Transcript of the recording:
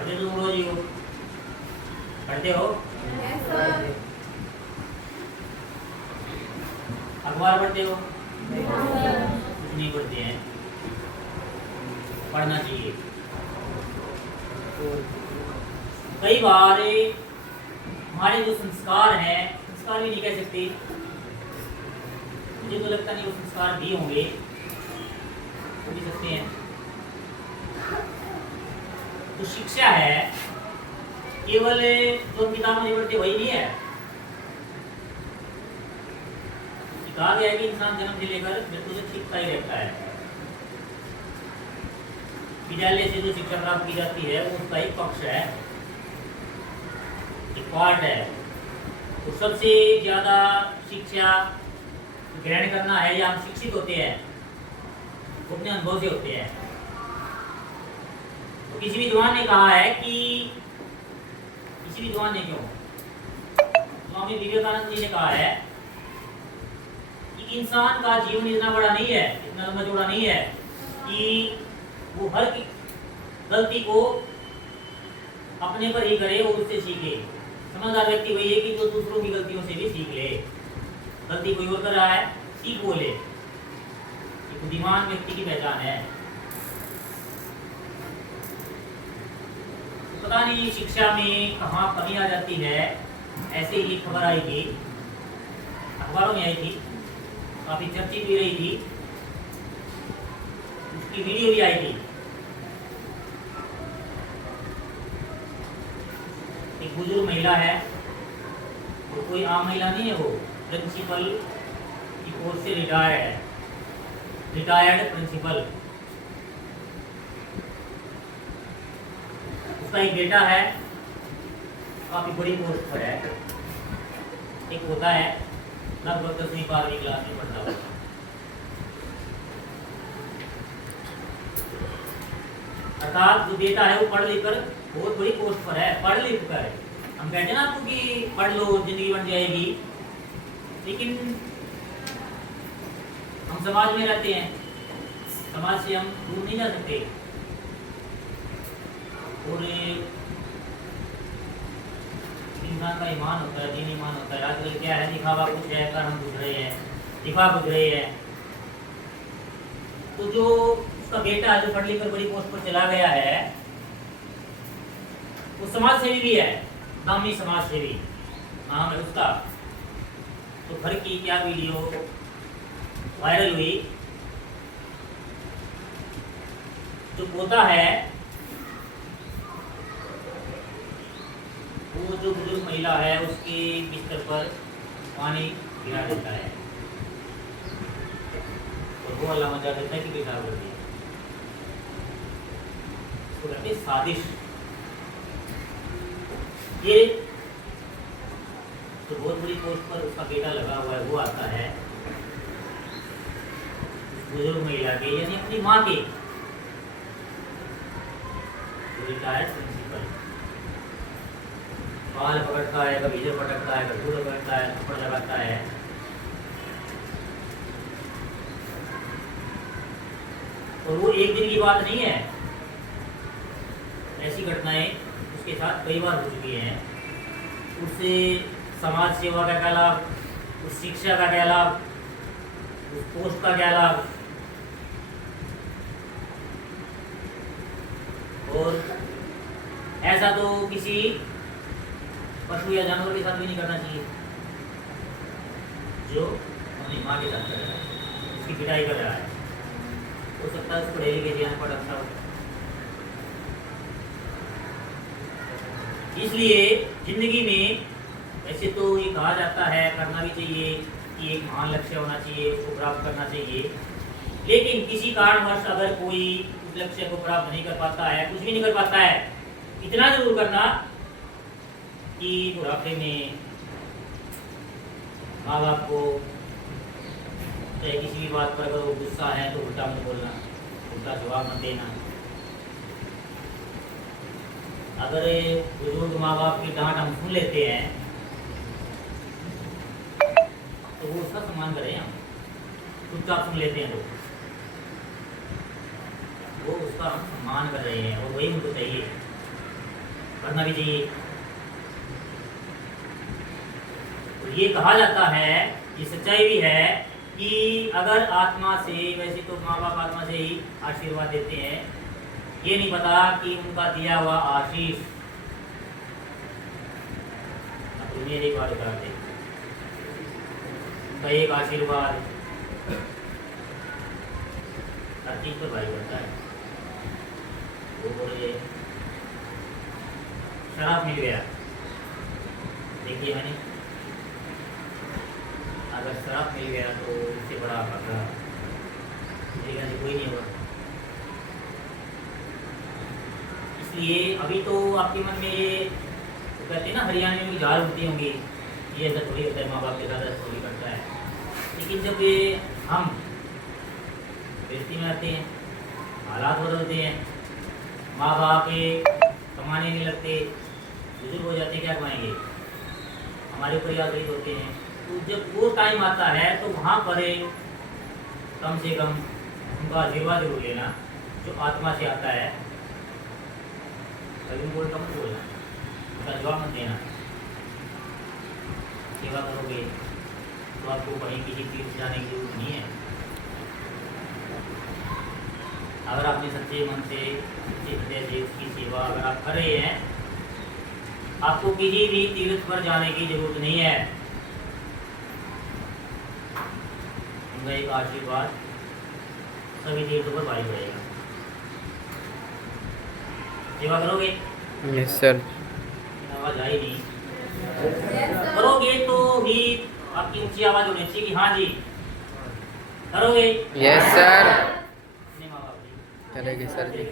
पढ़ते तो रोज ही हो, पढ़ते हो? अखबार पढ़ते हो? कुछ नहीं पढ़ते हैं, पढ़ना चाहिए। कई बार हमारे जो संस्कार हैं, संस्कार भी नहीं कह सकते, मुझे तो लगता नहीं वो संस्कार भी होंगे, हो भी सकते हैं। तो शिक्षा है केवल जो किताब में पढ़ते वही नहीं है। कहा गया है कि इंसान जन्म से लेकर मृत्यु तक सीखता ही रहता है। विद्यालय से जो शिक्षा प्राप्त की जाती है वो उसका एक पक्ष है, एक पार्ट है। तो सबसे ज्यादा शिक्षा ग्रहण करना है या हम शिक्षित होते हैं वो अपने अनुभव से होते हैं। तो किसी विद्वान ने कहा है कि किसी विद्वान ने क्यों, स्वामी विवेकानंद जी ने कहा है कि इंसान का जीवन इतना बड़ा नहीं है, इतना लंबा चौड़ा नहीं है कि वो हर गलती को अपने पर ही करे और उससे सीखे। समझदार व्यक्ति वही है कि जो दूसरों की गलतियों से भी सीख ले। गलती कोई और कर रहा है, सीख वो ले। एक बुद्धिमान व्यक्ति की पहचान है। पता नहीं शिक्षा में कहाँ कमी आ जाती है। ऐसे ही एक खबर आई थी, अखबारों में आई थी, काफी चर्चित भी रही थी, उसकी वीडियो भी आई थी। एक बुजुर्ग महिला है, वो कोई आम महिला नहीं है, वो प्रिंसिपल की पोस्ट से रिटायर्ड प्रिंसिपल। उसका एक बेटा है, काफी बड़ी पोस्ट पर है। एक होता है लगभग 10वीं 12वीं क्लास में पढ़ता हुआ। अर्थात जो बेटा है वो पढ़ लिख कर बहुत बड़ी पोस्ट पर है, पढ़ लिख कर। हम कहते हैं ना आपको कि पढ़ लो जिंदगी बन जाएगी, लेकिन हम समाज में रहते हैं, समाज से हम दूर नहीं जा सकते। और इंसान का ईमान होता है, दीन ईमान होता है। आजकल क्या है, दिखावा कुछ है, कर हम बुझ रहे हैं, दिखा बुझ रहे हैं। तो जो उसका बेटा जो पढ़ लिख कर बड़ी पोस्ट पर चला गया है, वो समाज सेवी भी है, नामी समाज सेवी नाम है उसका। तो घर की क्या वीडियो वायरल हुई, जो पोता है वो जो बुजुर्ग महिला है उसके बिस्तर पर पानी गिरा देता है और वो अल्लाह मचा देता है कि पेशाब कर दिया। उसको कहते हैं साजिश। ये तो बहुत बड़ी पोस्ट पर उसका बेटा लगा हुआ है, वो आता है बुजुर्ग महिला के यानी अपनी माँ के रिटायर्ड प्रिंसिपल, बाल पकड़ता है, कभी इधर पटकता है, कभी उधर पटकता है, थप्पड़ लगाता है। और वो एक दिन की बात नहीं है, ऐसी घटनाएं उसके साथ कई बार हो चुकी हैं। उससे समाज सेवा का क्या लाभ, उस शिक्षा का क्या लाभ, उस पोस्ट का क्या लाभ। और ऐसा तो किसी पशु या जानवर के साथ भी नहीं करना चाहिए जो अपनी माँ के साथ कर रहा है, उसकी पिटाई कर रहा है। हो सकता है उसको पढ़े लिखे ध्यान पर अच्छा हो। इसलिए जिंदगी में वैसे तो ये कहा जाता है, करना भी चाहिए कि एक महान लक्ष्य होना चाहिए, उसको प्राप्त करना चाहिए। लेकिन किसी कारणवश अगर कोई उस लक्ष्य को प्राप्त नहीं कर पाता है, कुछ भी नहीं कर पाता है, इतना जरूर करना कि बुढ़ापे में माँ बाप को चाहे किसी भी बात पर अगर वो गुस्सा है तो उल्टा मत बोलना, उल्टा जवाब मत देना। अगर बुजुर्ग माँ बाप की डांट हम सुन लेते हैं तो वो उसका सम्मान करें, हम चुपचाप सुन लेते हैं, वो उसका हम सम्मान कर रहे हैं और वही उनको चाहिए। करना भी चाहिए। तो ये कहा जाता है, ये सच्चाई भी है कि अगर आत्मा से, वैसे तो माँ बाप आत्मा से ही आशीर्वाद देते हैं, ये नहीं पता कि उनका दिया हुआ आशीष मेरे बार उतार दे, उनका एक आशीर्वाद हर चीज पर भारी पड़ता है। वो बोले शराब मिल गया, देखिए मैंने, अगर शराब मिल गया तो इससे बड़ा खतरा मिलेगा नहीं, कोई नहीं होगा। इसलिए अभी तो आपके मन में ये तो कहते हैं ना, हरियाणा में झाड़ उठती होंगी, ये ऐसा थोड़ी होता है, माँ बाप के साथ ऐसा थोड़ी करता है। लेकिन जब ये हम बेस्ती में आते हैं, हालात बदलते हैं, माँ बाप कमाने नहीं लगते, बुजुर्ग हो जाते, क्या कमाएंगे, हमारे ऊपर ही आश्रित होते हैं। तो जब वो टाइम आता है तो वहाँ पर कम से कम उनका आशीर्वाद जरूर लेना, जो आत्मा से आता है। कभी बोलता मत बोलना, उसका जवाब मत देना। सेवा करोगे तो आपको कहीं किसी तीर्थ जाने की जरूरत नहीं है। अगर आपने सच्चे मन से, सच्चे हृदय से उसकी सेवा अगर आप कर रहे हैं, आपको किसी भी तीर्थ पर जाने की जरूरत नहीं है। उनका एक आशीर्वाद सभी तीर्थों पर भारी पड़ेगा। सेवा करोगे? Yes sir. आवाज आई नहीं। करोगे तो भी आपकी ऊंची आवाज होनी चाहिए कि हाँ जी करोगे। Yes sir. अपने माँ बाप जी करेंगे सर जी।